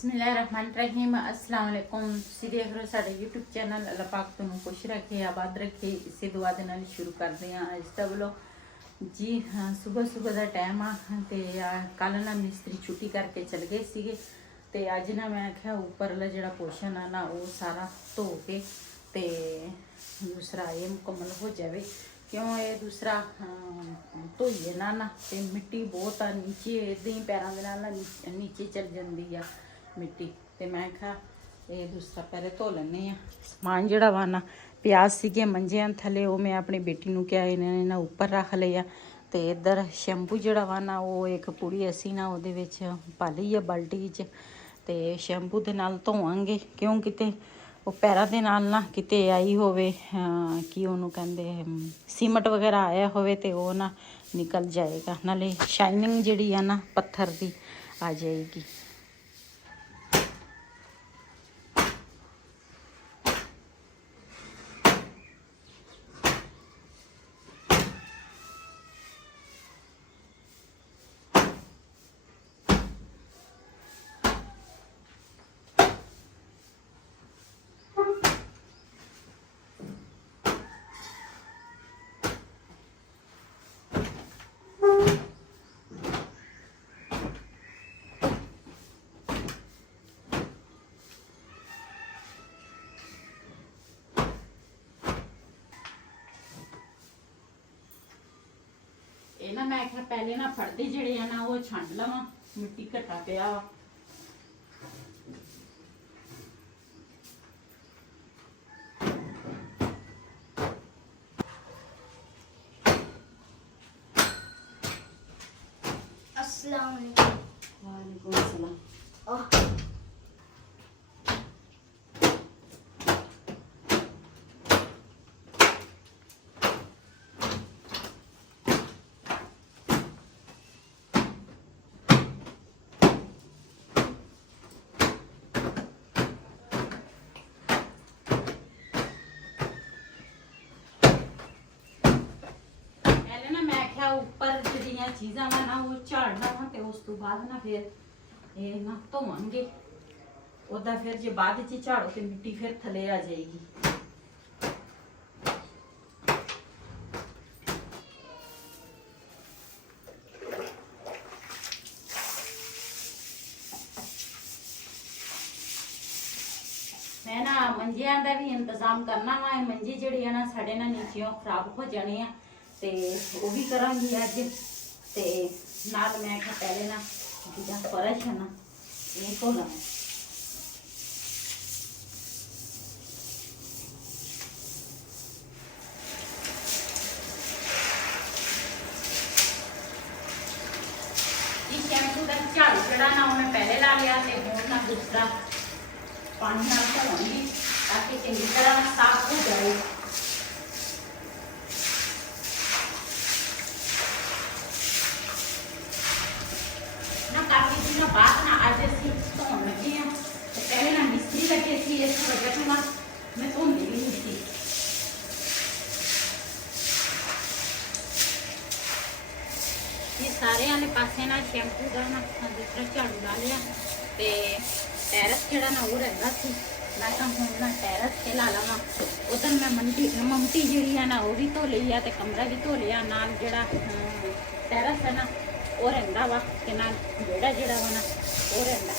बिस्मिल्लाहिर्रहमानिर्रहीम अस्सलाम वालेकुम। ਤੁਸੀਂ ਦੇਖ ਰਹੇ ਹੋ ਸਾਡੇ YouTube ਚੈਨਲ। ਅੱਲਾਹ ਪਾਕ ਤੁਹਾਨੂੰ ਖੁਸ਼ ਰੱਖੇ, ਆਬਾਦ ਰੱਖੇ। ਇਸੇ ਦੁਆ ਦੇ ਨਾਲ ਸ਼ੁਰੂ ਕਰਦੇ ਹਾਂ ਅੱਜ ਦਾ ਵਲੋਗ। ਜੀ ਹਾਂ, ਸਵੇਰ ਦਾ ਟਾਈਮ ਆ ਤੇ ਕੱਲ ਨਾ ਮਿਸਤਰੀ ਛੁੱਟੀ ਕਰਕੇ ਚਲ ਗਏ ਸੀਗੇ ਤੇ ਅੱਜ ਨਾ ਮੈਂ ਆਖਿਆ ਉੱਪਰਲਾ ਜਿਹੜਾ ਪੋਰਸ਼ਨ ਆ ਨਾ ਉਹ ਸਾਰਾ ਧੋ ਕੇ ਤੇ ਦੂਸਰਾ ਇਹ ਮੁਕੰਮਲ ਹੋ ਜਾਵੇ। ਕਿਉਂ ਇਹ ਦੂਸਰਾ ਧੋਈਏ ਨਾ ਤੇ ਮਿੱਟੀ ਬਹੁਤ ਆ ਨੀਚੇ, ਇੱਦਾਂ ਹੀ ਪੈਰਾਂ ਦੇ ਨਾਲ ਨੀਚੇ ਚਲ ਜਾਂਦੀ ਆ ਮਿੱਟੀ। ਤੇ ਮੈਂ ਕਿਹਾ ਇਹ ਦੂਸਰਾ ਪਹਿਲੇ ਧੋ ਲੈਂਦੇ ਆ। ਸਮਾਨ ਜਿਹੜਾ ਵਾ ਨਾ ਪਿਆਜ਼ ਸੀਗੇ ਮੰਜਿਆਂ ਥੱਲੇ, ਉਹ ਮੈਂ ਆਪਣੀ ਬੇਟੀ ਨੂੰ ਕਿਹਾ ਇਹਨਾਂ ਨੇ ਨਾ ਉੱਪਰ ਰੱਖ ਲਿਆ। ਤੇ ਇੱਧਰ ਸ਼ੈਂਪੂ ਜਿਹੜਾ ਵਾ ਨਾ ਉਹ ਇੱਕ ਪੂਰੀ ਅਸੀਂ ਨਾ ਉਹਦੇ ਵਿੱਚ ਪਾ ਲਈ ਆ ਬਾਲਟੀ 'ਚ ਤੇ ਸ਼ੈਂਪੂ ਦੇ ਨਾਲ ਧੋਵਾਂਗੇ। ਕਿਉਂ ਕਿਤੇ ਉਹ ਪੈਰਾਂ ਦੇ ਨਾਲ ਨਾ ਕਿਤੇ ਆਈ ਹੋਵੇ ਕੀ ਉਹਨੂੰ ਕਹਿੰਦੇ ਸੀਮਟ ਵਗੈਰਾ ਆਇਆ ਹੋਵੇ ਤੇ ਉਹ ਨਾ ਨਿਕਲ ਜਾਏਗਾ, ਨਾਲੇ ਸ਼ਾਈਨਿੰਗ ਜਿਹੜੀ ਆ ਨਾ ਪੱਥਰ ਦੀ ਆ ਜਾਏਗੀ। ਇਹ ਨਾ ਮੈਂ ਕਿਹਾ ਪਹਿਲੇ ਨਾ ਫੜਦੇ ਜਿਹੜੇ ਆ ਨਾ ਉਹ ਛੰਡ ਲਵਾਂ, ਮਿੱਟੀ ਘਟਾ ਪਿਆ ਵਾ। अस्सलाम वालेकुम। वालेकुम अस्सलाम। ਉੱਪਰ ਜਿਹੜੀਆਂ ਚੀਜ਼ਾਂ ਵਾ ਨਾ ਉਹ ਝਾੜਨਾ ਵਾ ਤੇ ਉਸ ਤੋਂ ਬਾਅਦ ਨਾ ਫਿਰ ਇਹ ਨਾ ਧੋਵਾਂਗੇ। ਉਹਦਾ ਫਿਰ ਜੇ ਬਾਅਦ ਚ ਝਾੜੋ ਤੇ ਮਿੱਟੀ ਫਿਰ ਥੱਲੇ ਆ ਜਾਏਗੀ। ਮੈਂ ਨਾ ਮੰਜਿਆਂ ਦਾ ਵੀ ਇੰਤਜ਼ਾਮ ਕਰਨਾ ਵਾ। ਇਹ ਮੰਜੇ ਜਿਹੜੇ ਆ ਨਾ ਸਾਡੇ ਨਾਲ ਨੀਚਿਓਂ ਖਰਾਬ ਹੋ ਜਾਣੇ ਆ ਤੇ ਉਹ ਵੀ ਕਰਾਂਗੀ ਅੱਜ। ਤੇ ਨਾਲ ਮੈਂ ਕਿਹਾ ਪਹਿਲੇ ਨਾ ਜਿਹੜਾ ਫਰਸ਼ ਹੈ ਨਾ ਇਹ ਧੋ ਲਾਂ। ਇਹ ਸ਼ੈਂਪੂ ਦਾ ਝਾੜੂ ਜਿਹੜਾ ਨਾ ਉਹ ਮੈਂ ਪਹਿਲੇ ਲਾ ਲਿਆ ਤੇ ਹੁਣ ਨਾ ਦੂਸਰਾ ਪਾਣੀ ਨਾਲ ਧੋਵਾਂਗੀ ਤਾਂ ਕਿ ਚੰਗੀ ਤਰ੍ਹਾਂ ਸਾਫ਼ ਹੋ ਜਾਏ। बात ना आज धोन लगी हाँ तो पहले ना मिस्त्री लगे थे इस वजह से ना मैं धोंदी भी नहीं थी। ये सारे आने पासे ना शैंपू का ना दूसरा झाड़ू ला लिया ते टैरस जड़ा ना वो रहता सी मैं तो हूँ ना टैरस से ला लवा। उधर मैं ममटी जी है ना वो भी धो ली है, कमरा भी धो लिया, नाल जड़ा टैरस है ना ਉਹ ਰਹਿੰਦਾ ਵਾ ਤੇ ਨਾਲ ਜਿਹੜਾ ਜਿਹੜਾ ਵਾ ਨਾ ਉਹ ਰਹਿੰਦਾ।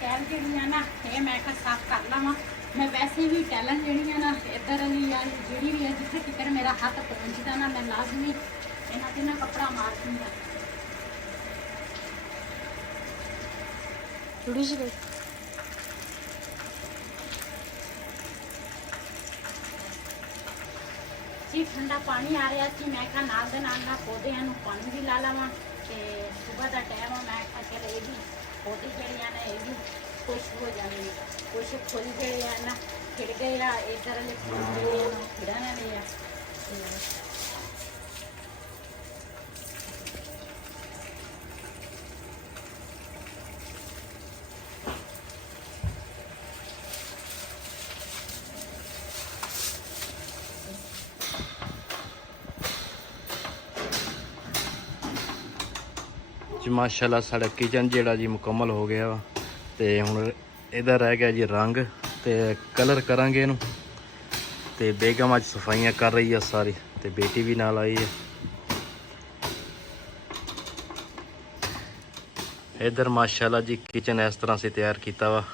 ਟੈਲ ਜਿਹੜੀਆਂ ਨਾ ਇਹ ਮੈਂ ਕਿਹਾ ਸਾਫ਼ ਕਰ ਲਵਾਂ। ਮੈਂ ਵੈਸੇ ਵੀ ਟੈਲਾਂ ਜਿਹੜੀਆਂ ਨਾ ਇੱਧਰ ਵਾਲੀ ਆ ਜਿਹੜੀ ਵੀ ਆ ਜਿੱਥੇ ਕਿਤੇ ਮੇਰਾ ਹੱਥ ਪਹੁੰਚਦਾ ਨਾ ਮੈਂ ਲਾਜ਼ਮੀ ਇਹਨਾਂ ਤੇ ਨਾ ਕੱਪੜਾ ਮਾਰਦੀ ਹਾਂ। ਥੋੜੀ ਜਿਹੀ ਜੀ ਠੰਡਾ ਪਾਣੀ ਆ ਰਿਹਾ ਸੀ। ਮੈਂ ਕਿਹਾ ਨਾਲ ਦੇ ਨਾਲ ਨਾ ਪੌਦਿਆਂ ਨੂੰ ਪਾਣੀ ਵੀ ਲਾ ਲਵਾਂ ਤੇ ਸਵੇਰ ਦਾ ਟਾਈਮ ਆ। ਮੈਂ ਕਿਹਾ ਚਲ ਇਹ ਵੀ ਪੌਦੇ ਜਿਹੜੀਆਂ ਨੇ ਇਹ ਵੀ ਕੁਛ ਹੋ ਜਾਣਗੇ, ਕੁਛ ਖੁੱਲ ਗਏ ਆ ਨਾ, ਖਿੜ ਗਏ ਆ, ਇੱਧਰ ਵਾਲੇ ਖੁੱਲ ਗਏ ਆ ਨਾ, ਖਿੜਨ ਵਾਲੇ ਆ ਤੇ ਜੀ ਮਾਸ਼ਾਅੱਲਾ ਸਾਡਾ ਕਿਚਨ ਜਿਹੜਾ ਜੀ ਮੁਕੰਮਲ ਹੋ ਗਿਆ ਵਾ ਤੇ ਹੁਣ ਇਹਦਾ ਰਹਿ ਗਿਆ ਜੀ ਰੰਗ ਤੇ ਕਲਰ ਕਰਾਂਗੇ ਇਹਨੂੰ। ਤੇ ਬੇਗਮ ਅੱਜ ਸਫਾਈਆਂ ਕਰ ਰਹੀ ਆ ਸਾਰੀ ਤੇ ਬੇਟੀ ਵੀ ਨਾਲ ਆਈ ਹੈ। ਇਧਰ ਮਾਸ਼ਾਅੱਲਾ ਜੀ ਕਿਚਨ ਇਸ ਤਰ੍ਹਾਂ ਸੇ ਤਿਆਰ ਕੀਤਾ ਵਾ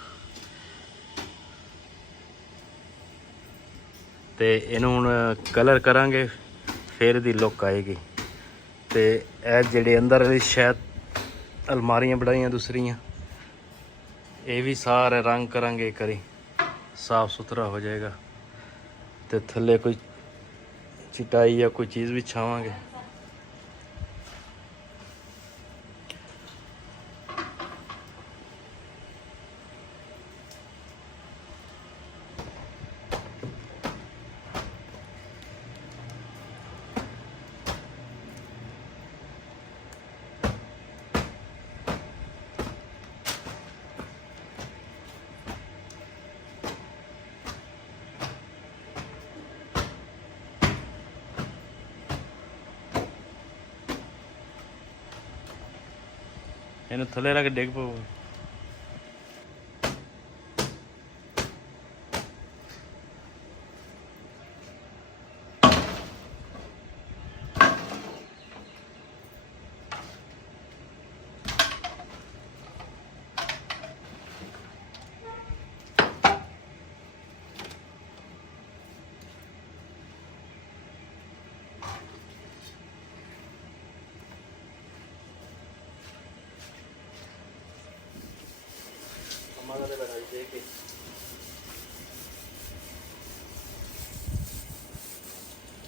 ਤੇ ਇਹਨੂੰ ਹੁਣ ਕਲਰ ਕਰਾਂਗੇ ਫਿਰ ਦੀ ਲੁੱਕ ਆਏਗੀ। ਤੇ ਇਹ ਜਿਹੜੇ ਅੰਦਰ ਵਾਲੀ ਸ਼ਾਇਦ ਅਲਮਾਰੀਆਂ ਬਣਾਈਆਂ ਦੂਸਰੀਆਂ ਇਹ ਵੀ ਸਾਰੇ ਰੰਗ ਕਰਾਂਗੇ, ਕਰੀ ਸਾਫ ਸੁਥਰਾ ਹੋ ਜਾਏਗਾ ਤੇ ਥੱਲੇ ਕੋਈ ਚਟਾਈ ਜਾਂ ਕੋਈ ਚੀਜ਼ ਵਿਛਾਵਾਂਗੇ। ਇਹਨੂੰ ਥੱਲੇ ਰੱਖ ਡਿੱਗ ਪਊ।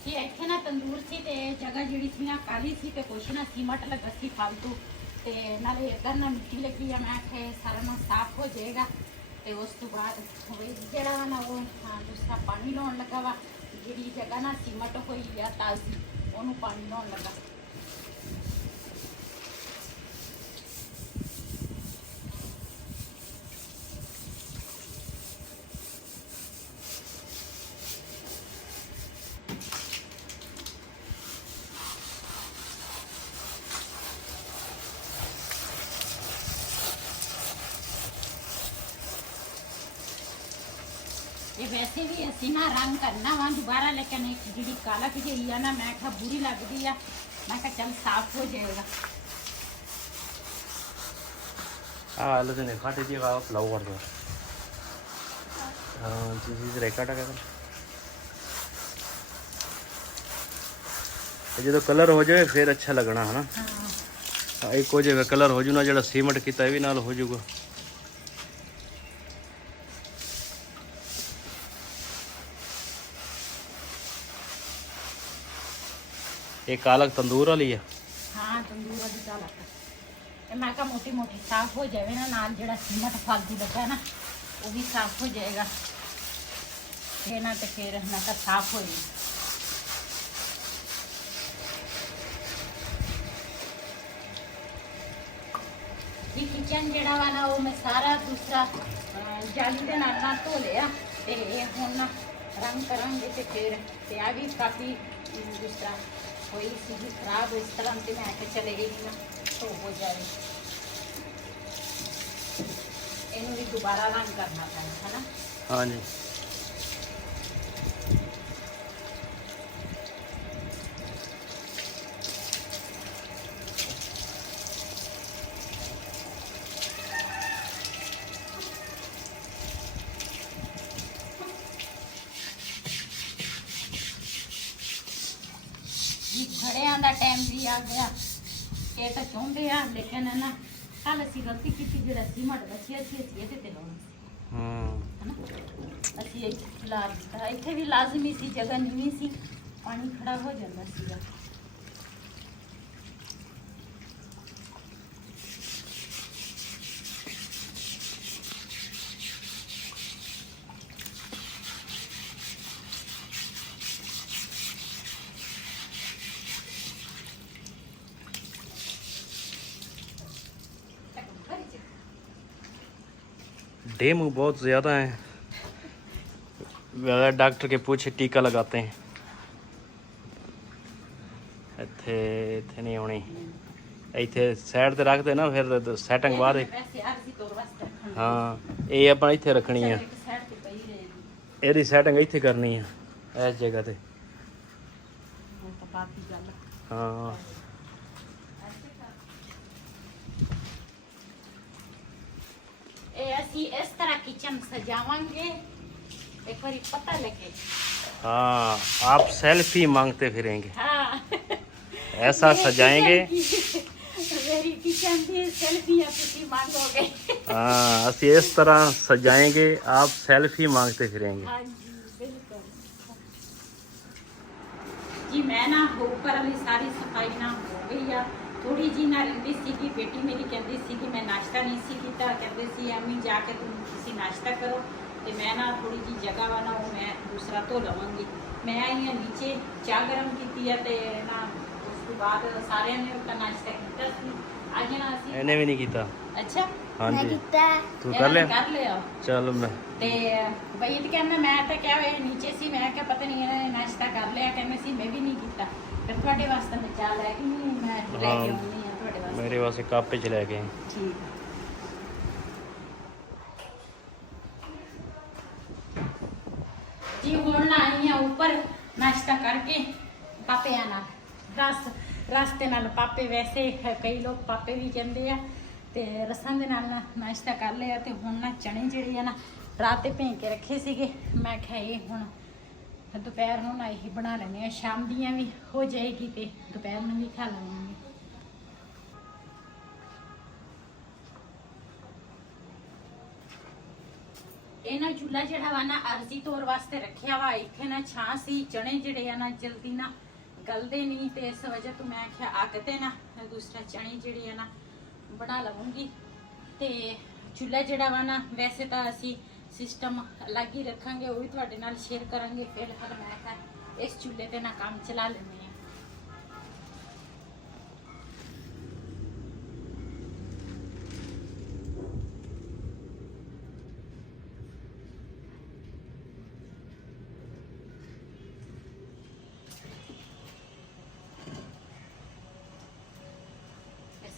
ਇਹ ਇੱਥੇ ਨਾ ਤੰਦੂਰ ਸੀ ਤੇ ਜਗ੍ਹਾ ਜਿਹੜੀ ਸੀ ਨਾ ਕਾਲੀ ਸੀ ਤੇ ਕੁਛ ਨਾ ਸੀਮਟ ਲੱਗਾ ਸੀ ਫਾਲਤੂ ਤੇ ਨਾਲੇ ਇੱਧਰ ਨਾ ਮਿੱਟੀ ਲੱਗੀ ਆ। ਮੈਂ ਕਿਹਾ ਸਾਰਾ ਨਾ ਸਾਫ਼ ਹੋ ਜਾਏਗਾ ਤੇ ਉਸ ਤੋਂ ਬਾਅਦ ਹੋਵੇ ਜਿਹੜਾ ਨਾ ਉਹ ਦੂਸਰਾ ਪਾਣੀ ਲਾਉਣ ਲੱਗਾ ਵਾ। ਜਿਹੜੀ ਜਗ੍ਹਾ ਨਾ ਸੀਮਟ ਹੋਈ ਆ ਤਾਜ਼ੀ ਉਹਨੂੰ ਪਾਣੀ ਲਾਉਣ ਲੱਗਾ। ये वैसे भी असी ना रंग करना वा दोबारा, लेकिन जी कालक जी है ना मैं क्या बुरी लगती है, मैं क्या चल साफ हो जाएगा। हाँ लो तो नहीं खाते जी का फ्लावर कर दो। हाँ चीज़ रेकाटा क्या कर जो कलर हो जाए फिर अच्छा लगना है ना। हाँ एक हो जाएगा कलर हो जूना जो सीमेंट किया भी नाल हो जाऊगा। एक कालक तंदूर वाली है। हाँ तंदूर वाली कालक मैं क्या मोटी मोटी साफ हो जाए ना, नाल जेड़ा सीमेंट फालतू लगा है ना वो भी साफ हो जाएगा फिर ना, तो फिर मैं क्या साफ हो जाए। ये किचन जेड़ा वा ना वो मैं सारा दूसरा जाली दे नाल ना धो लिया ते हुण ना रंग करांगे ते फिर ते आ भी काफ़ी दूसरा कोई चीज़ खराब इस तरह से मैं आके चलेगी ना तो हो जाए। इन्हें भी दोबारा रंग करना है ना। हाँ जी घड़िया का टाइम भी आ गया ये तो चाहते हैं, लेकिन है ना कल असी गलती की जो सीमेंट बची असी ये लाना है ना। असी ला दिता इतने भी लाजमी सी, जगह नीवी सी, पानी खड़ा हो जाता सीगा। डेमू बहुत ज़्यादा है, डॉक्टर के पूछे टीका लगाते हैं। ਇੱਥੇ ਇੱਥੇ ਨਹੀਂ ਆਉਣੀ, ਇੱਥੇ ਸਾਈਡ ਤੇ ਰੱਖਦੇ ਨਾ ਫਿਰ ਸੈਟਿੰਗ ਬਾਅਦ। ਵੈਸੇ ਆਰਜ਼ੀ ਤੌਰ ਵਾਸਤੇ ਰੱਖਣ ਹਾਂ ਇਹ ਆਪਾਂ ਇੱਥੇ ਰੱਖਣੀ ਆ, ਇੱਕ ਸਾਈਡ ਤੇ ਪਈ ਰਹੇਗੀ। ਇਹਦੀ ਸੈਟਿੰਗ ਇੱਥੇ ਕਰਨੀ ਆ ਇਸ ਜਗ੍ਹਾ ਤੇ। ਉਹ ਤਾਂ ਬਾਤ ਦੀ ਗੱਲ ਹੈ। ਹਾਂ ਇਹ ਅਸੀਂ ਇਸ ਤਰ੍ਹਾਂ ਕਿਚਨ ਸਜਾਵਾਂਗੇ, ਇੱਕ ਵਾਰੀ ਪਤਾ ਲੱਗੇ। हाँ आप सेल्फी मांगते फिरेंगे, हाँ ऐसा सजाएंगे। मेरी किचन की सेल्फियां तुसी मांगोगे। हाँ ਅਸੀਂ ਇਸ ਤਰ੍ਹਾਂ सजाएंगे, आप सेल्फी मांगते फिरेंगे। हाँ जी बिल्कुल जी। मैं ना ऊपर वाली सारी सफाई ना हो गई आ, थोड़ी जी ना रही सी। बेटी मेरी कहती सी कि मैं नाश्ता नहीं सी किया, कहते सी अम्मी जाके तुम किसी नाश्ता करो। तो मैं ना थोड़ी जी जगह वा ना वो मैं दूसरा धो लवांगी। मैं आई हाँ नीचे चाह गर्म की है, तो ना उसके बाद सारे ने अपना नाश्ता किया। आज ना असी ਇਹਨੇ ਵੀ ਨਹੀਂ ਕੀਤਾ। अच्छा हाँ मैं जी कितना तू कर लिया, कर लिया। चल मैं ਤੇ ਬਈ ਤੇ ਕਹਿੰਦਾ ਮੈਂ ਤਾਂ ਕਿਹਾ ਵੇ ਨੀਚੇ ਸੀ, ਮੈਂ ਕਿਹਾ ਪਤਾ ਨਹੀਂ ਇਹਨੇ ਨਾਸ਼ਤਾ ਕਰ ਲਿਆ। ਕਹਿੰਦੇ ਸੀ ਮੈਂ ਵੀ ਨਹੀਂ ਕੀਤਾ। ਫਿਰ ਤੁਹਾਡੇ ਵਾਸਤੇ ਮੈਂ ਚਾਹ ਲੈ ਕੇ ਨਹੀਂ, ਮੈਂ ਲੈ ਕੇ ਆਉਣੀ ਆ ਤੁਹਾਡੇ ਵਾਸਤੇ। ਮੇਰੇ ਵਾਸਤੇ ਕੱਪ ਚ ਲੈ ਗਏ। ਠੀਕ ਹੈ ਜੀ। ਹੁਣ ਨਾ ਆਈ ਆ ਉੱਪਰ ਨਾਸ਼ਤਾ ਕਰਕੇ ਪਾਪਿਆਂ ਨਾਲ। ਰਸਤੇ ਨਾਲ ਪਾਪੇ, ਵੈਸੇ ਕਈ ਲੋਕ ਪਾਪੇ ਵੀ ਕਹਿੰਦੇ ਆ। ਤੇ ਰਸਾਂ ਦੇ ਨਾਲ ਨਾਸ਼ਤਾ ਕਰ ਲਿਆ। ਤੇ ਹੁਣ ਨਾ ਚਣੇ ਜਿਹੜੇ ਆ ਨਾ ਰਾਤ ਦੇ ਭੇਂ ਕੇ ਰੱਖੇ ਸੀਗੇ, ਮੈਂ ਕਿਹਾ ਇਹ ਹੁਣ ਦੁਪਹਿਰ ਨੂੰ ਨਾ ਇਹੀ ਬਣਾ ਲੈਣੇ ਆ। ਸ਼ਾਮ ਦੀਆਂ ਵੀ ਹੋ ਜਾਏਗੀ ਤੇ ਦੁਪਹਿਰ ਨੂੰ ਵੀ ਖਾ ਲਵਾਂਗੇ। ਇਹ ਨਾ ਚੁੱਲ੍ਹਾ ਜਿਹੜਾ ਵਾ ਨਾ ਅਰਜ਼ੀ ਤੌਰ ਵਾਸਤੇ ਰੱਖਿਆ ਵਾ। ਇੱਥੇ ਨਾ ਛਾਂ ਸੀ, ਚਣੇ ਜਿਹੜੇ ਆ ਨਾ ਜਲਦੀ ਨਾ ਗਲਦੇ ਨਹੀਂ, ਤੇ ਇਸ ਵਜ੍ਹਾ ਤੋਂ ਮੈਂ ਆਖਿਆ ਅੱਗ ਤੇ ਨਾ ਦੂਸਰਾ ਚਣੇ ਜਿਹੜੇ ਆ ਨਾ ਬਣਾ ਲਵਾਂਗੀ। ਤੇ ਚੁੱਲ੍ਹਾ ਜਿਹੜਾ ਵਾ ਨਾ ਵੈਸੇ ਤਾਂ ਅਸੀਂ ਸਿਸਟਮ ਅਲੱਗ ਹੀ ਰੱਖਾਂਗੇ, ਉਹ ਵੀ ਤੁਹਾਡੇ ਨਾਲ ਸ਼ੇਅਰ ਕਰਾਂਗੇ। ਫਿਰ ਮੈਂ ਆਖਿਆ ਇਸ ਚੁੱਲ੍ਹੇ ਤੇ ਨਾ ਕੰਮ ਚਲਾ ਲੈਂਦੇ ਹਾਂ।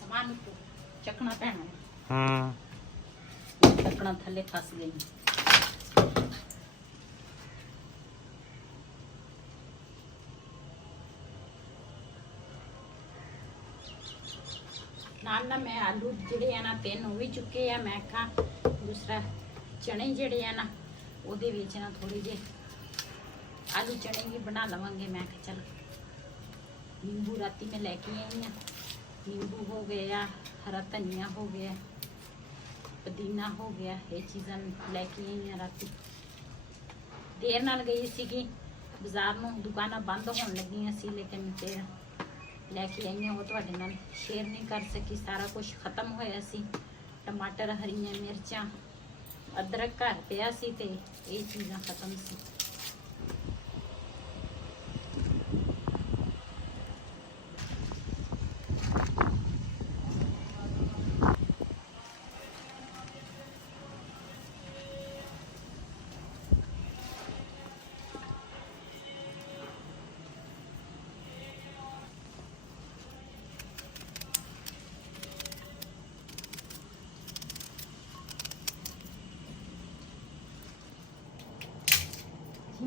ਸਮਾਨ ਨੂੰ ਚੱਕਣਾ ਪੈਣਾ। ਹਾਂ ਢੱਕਣਾ ਥੱਲੇ ਫਸ ਗਈ। ਨਾਲ ਨਾ ਮੈਂ ਆਲੂ ਜਿਹੜੇ ਆ ਨਾ 3 ਉਹ ਵੀ ਚੁੱਕੇ ਆ। ਮੈਂ ਕਿਹਾ ਦੂਸਰਾ ਚਣੇ ਜਿਹੜੇ ਆ ਨਾ ਉਹਦੇ ਵਿੱਚ ਨਾ ਥੋੜੀ ਜਿਹੀ ਆਲੂ ਚਣੇ ਵੀ ਬਣਾ ਲਵਾਂਗੇ। ਮੈਂ ਕਿਹਾ ਚਲ ਨਿੰਬੂ ਰਾਤੀ ਮੈਂ ਲੈ ਕੇ ਆਈ ਆ। नींबू हो गया, हरा धनिया हो गया, पुदीना हो गया, ये चीज़ां लैके आई हाँ। राती देर नाल गई सीगी बाज़ार में, दुकानां बंद होने लगियां सी, लेकिन फिर लैके आई हाँ। वो तुहाडे नाल शेयर नहीं कर सकी, सारा कुछ खत्म होया सी। टमाटर, हरियां मिर्चां, अदरक घर पिया सी ते ये चीज़ां खत्म सी।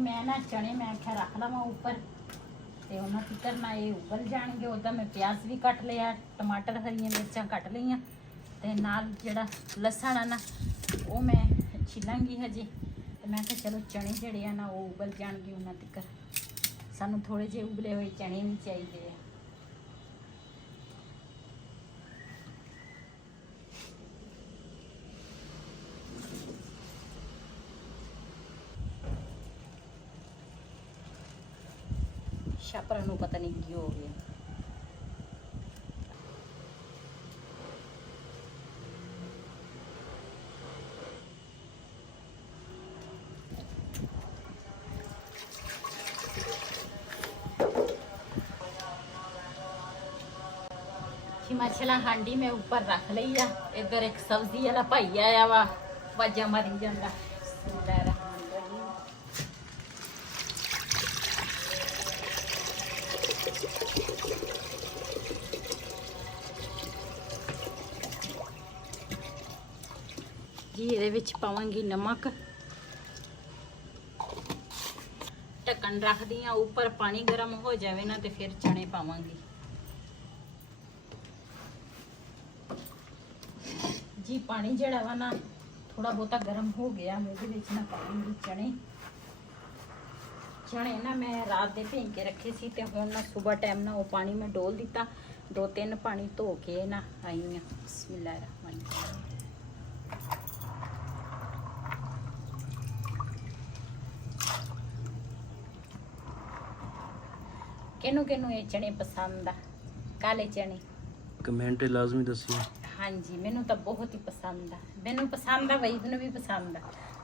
मैं ना चने मैं आख्या रख लवा उपर, तो उन्होंने फिक्र ना ये उबल जाएंगे। उदा मैं प्याज भी कट लिया, टमाटर, हरियां मिर्चां कट लिया, तो नाल जड़ा लसन है ना वो मैं छिलांगी हजे। तो मैं चलो चने जड़े ना वो उबल जाएंगे, उन्होंने तिक्कर सानू थोड़े जे उबले हुए चने भी चाहिए। छापर नूं पता नहीं की हो गया। मछला हांडी में ऊपर रख ली है। इधर एक सब्जी वाला भाई आया वा, ਵਾਜਾ ਮਾਰੀ ਜਾਂਦਾ ਬਿਸਮਿल्लाह-रहमान-रहीम। ਜੀ ਇਹਦੇ ਵਿੱਚ ਪਾਵਾਂਗੀ ਨਮਕ, ਢੱਕਣ ਰੱਖਦੀ ਆ ਉੱਪਰ, ਪਾਣੀ ਗਰਮ ਹੋ ਜਾਵੇ ਨਾ ਤੇ ਫਿਰ ਚਣੇ ਪਾਵਾਂਗੀ। ਜੀ ਪਾਣੀ ਜਿਹੜਾ ਵਾ ਨਾ ਥੋੜਾ ਬਹੁਤਾ ਗਰਮ ਹੋ ਗਿਆ, ਮੈਂ ਇਹਦੇ ਵਿੱਚ ਨਾ ਪਾਵਾਂਗੀ ਚਣੇ। ਚਣੇ ਨਾ ਮੈਂ ਰਾਤ ਦੇ ਭੇਜ ਕੇ ਰੱਖੇ ਸੀ ਤੇ ਹੁਣ ਨਾ ਸਵੇਰ ਟਾਈਮ ਨਾ ਉਹ ਪਾਣੀ ਮੈਂ ਡੋਲ ਦਿੱਤਾ, 2-3 ਪਾਣੀ ਧੋ ਕੇ ਨਾ ਆਈ ਆ। ਬਿਸਮਿल्लाह-रहमान-रहीम। ਕਿਹਨੂੰ ਕਿਹਨੂੰ ਇਹ ਚਣੇ ਪਸੰਦ ਆ, ਕਾਲੇ ਚਣੇ? ਕਮੈਂਟ ਲਾਜ਼ਮੀ ਦੱਸਿਓ। ਹਾਂਜੀ ਮੈਨੂੰ ਤਾਂ ਬਹੁਤ ਹੀ ਪਸੰਦ ਆ, ਮੈਨੂੰ ਪਸੰਦ ਆ, ਵਹੀਦ ਨੂੰ ਵੀ ਪਸੰਦ ਆ,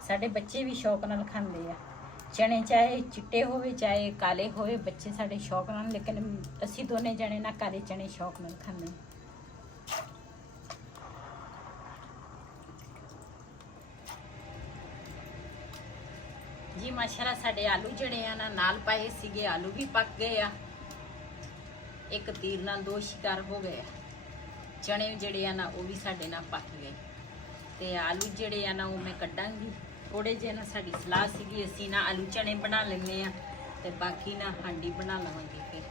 ਸਾਡੇ ਬੱਚੇ ਵੀ ਸ਼ੌਕ ਨਾਲ ਖਾਂਦੇ ਆ ਚਣੇ, ਚਾਹੇ ਚਿੱਟੇ ਹੋਵੇ ਚਾਹੇ ਕਾਲੇ ਹੋਵੇ, ਬੱਚੇ ਸਾਡੇ ਸ਼ੌਕ ਨਾਲ, ਲੇਕਿਨ ਅਸੀਂ ਦੋਨੇ ਜਣੇ ਨਾ ਕਾਲੇ ਚਣੇ ਸ਼ੌਕ ਨਾਲ ਖਾਂਦੇ ਹਾਂ। ਜੀ ਮਾਸ਼ਾਅੱਲਾ ਸਾਡੇ ਆਲੂ ਜਿਹੜੇ ਆ ਨਾ ਨਾਲ ਪਾਏ ਸੀਗੇ, ਆਲੂ ਵੀ ਪੱਕ ਗਏ ਆ, ਇੱਕ ਤੀਰ ਨਾਲ 2 ਸ਼ਿਕਾਰ ਹੋ ਗਏ ਆ। ਚਣੇ ਜਿਹੜੇ ਆ ਨਾ ਉਹ ਵੀ ਸਾਡੇ ਨਾਲ ਪੱਕ ਗਏ ਤੇ ਆਲੂ ਜਿਹੜੇ ਆ ਨਾ ਉਹ ਮੈਂ ਕੱਢਾਂਗੀ। ਥੋੜੇ ਜਿਹੇ ਨਾ ਸਾਡੀ ਸਲਾਹ ਸੀਗੀ ਅਸੀਂ ਨਾ ਆਲੂ ਚਣੇ ਬਣਾ ਲੈਂਦੇ ਆ ਤੇ ਬਾਕੀ ਨਾ ਹਾਂਡੀ ਬਣਾ ਲਵਾਂਗੇ ਫਿਰ।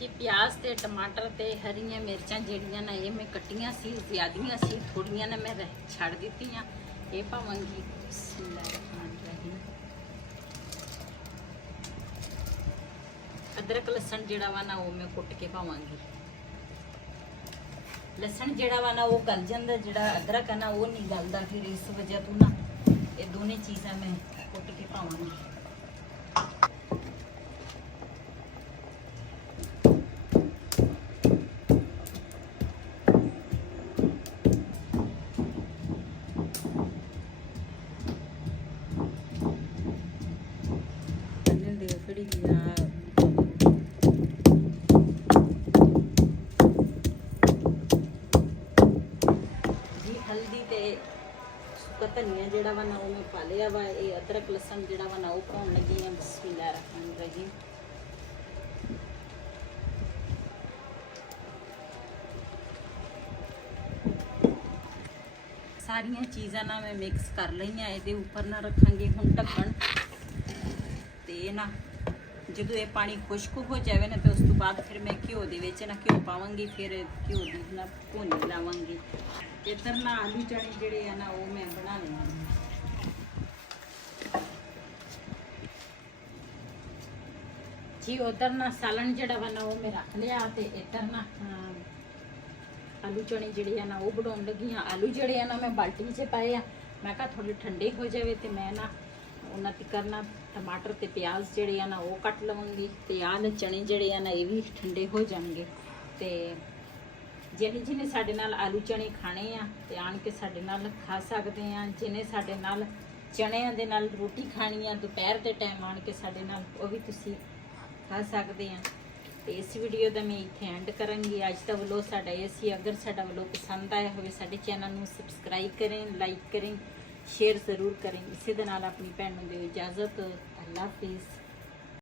जी प्याज ते टमाटर ते हरियां मिर्चां ਜਿਹੜੀਆਂ ਨਾ ਇਹ ਮੈਂ ਕੱਟੀਆਂ ਸੀ, ਜ਼ਿਆਦੀਆਂ ਸੀ, ਥੋੜੀਆਂ ਨਾ ਮੈਂ ਛੱਡ ਦਿੱਤੀਆਂ। ਇਹ ਪਾਵਾਂਗੀ ਬਿਸਮਿल्लाह-रहमान-रहीम। ਅਦਰਕ ਲਸਣ ਜਿਹੜਾ ਵਾ ਨਾ ਉਹ ਮੈਂ ਕੁੱਟ ਕੇ ਪਾਵਾਂਗੀ। ਲਸਣ ਜਿਹੜਾ ਵਾ ਨਾ ਉਹ ਗਲ ਜਾਂਦਾ, ਜਿਹੜਾ ਅਦਰਕ ਹੈ ਨਾ ਉਹ ਨਹੀਂ ਗਲਦਾ, ਫਿਰ ਇਸ ਵਜ੍ਹਾ ਤੋਂ ਨਾ ਇਹ ਦੋਨੇ ਚੀਜ਼ਾਂ ਮੈਂ ਕੁੱਟ ਕੇ ਪਾਵਾਂਗੀ। हल्दी ते सुक्का धनिया जेड़ा वा ना वो मैं पा लिया वा। ये अदरक लसन जेड़ा वा ना वो पाउण लगी है। बिस्मिल्लाह-रहमान-रहीम। सारियां चीज़ां ना मैं मिक्स कर लईआं। इहदे उपर ना रखांगे हुण ढक्कन ते ना ਜਦੋਂ ਇਹ ਪਾਣੀ ਖੁਸ਼ਕ ਹੋ ਜਾਵੇ ਨਾ ਤੇ ਉਸ ਤੋਂ ਬਾਅਦ ਫਿਰ ਮੈਂ ਘਿਓ ਦੇ ਵਿੱਚ ਨਾ ਘਿਓ ਪਾਵਾਂਗੀ, ਫਿਰ ਘਿਓ ਦੀ ਨਾ ਭੁੰਨ ਲਾਵਾਂਗੀ। ਇੱਧਰ ਨਾ ਆਲੂ ਚਣੇ ਜਿਹੜੇ ਆ ਨਾ ਉਹ ਮੈਂ ਬਣਾ ਲੈਣੇ ਜੀ। ਉਧਰ ਨਾ ਸਾਲਣ ਜਿਹੜਾ ਵਾ ਨਾ ਉਹ ਮੈਂ ਰੱਖ ਲਿਆ ਤੇ ਇੱਧਰ ਨਾ ਆਲੂ ਚਣੇ ਜਿਹੜੇ ਆ ਨਾ ਉਹ ਬਣਾਉਣ ਲੱਗੀ ਆ। ਆਲੂ ਜਿਹੜੇ ਆ ਨਾ ਮੈਂ ਬਾਲਟੀ 'ਚ ਪਾਏ ਆ। ਮੈਂ ਕਿਹਾ ਥੋੜੇ ਠੰਡੇ ਹੋ ਜਾਵੇ ਤੇ ਮੈਂ ਨਾ ਉਹਨਾਂ ਤੇ ਕਰਨਾ टमाटर ते प्याज ਜਿਹੜੇ ਆ ਨਾ ਉਹ ਕੱਟ ਲਵਾਂਗੀ ਤੇ ਆਹ ਚਣੇ ਜਿਹੜੇ ਆ ਨਾ ਇਹ ਵੀ ਠੰਡੇ ਹੋ ਜਾਣਗੇ। ਤੇ ਜਿਹਨੇ ਸਾਡੇ ਨਾਲ ਆਲੂ ਚਣੇ ਖਾਣੇ ਆ ਤੇ ਆਣ ਕੇ ਸਾਡੇ ਨਾਲ ਖਾ ਸਕਦੇ ਆ। ਜਿਹਨੇ ਸਾਡੇ ਨਾਲ ਚਣਿਆਂ ਦੇ ਨਾਲ ਰੋਟੀ ਖਾਣੀ ਆ ਦੁਪਹਿਰ ਦੇ ਟਾਈਮ ਆਣ ਕੇ ਸਾਡੇ ਨਾਲ ਉਹ ਵੀ ਤੁਸੀਂ ਖਾ ਸਕਦੇ ਆ। ਤੇ ਇਸ ਵੀਡੀਓ ਦਾ ਮੈਂ ਇੱਥੇ ਐਂਡ ਕਰਾਂਗੀ। ਅੱਜ ਦਾ ਵਲੋਗ ਸਾਡਾ ਇਹ ਸੀ। ਅਗਰ ਸਾਡਾ ਵਲੋਗ ਪਸੰਦ ਆਇਆ ਹੋਵੇ ਸਾਡੇ ਚੈਨਲ ਨੂੰ ਸਬਸਕ੍ਰਾਈਬ ਕरें, ਲਾਈਕ करें, शेयर ज़रूर करें। इसी दे नाल अपनी भैन नूं दिओ इजाज़त। अल्लाह हाफिज़।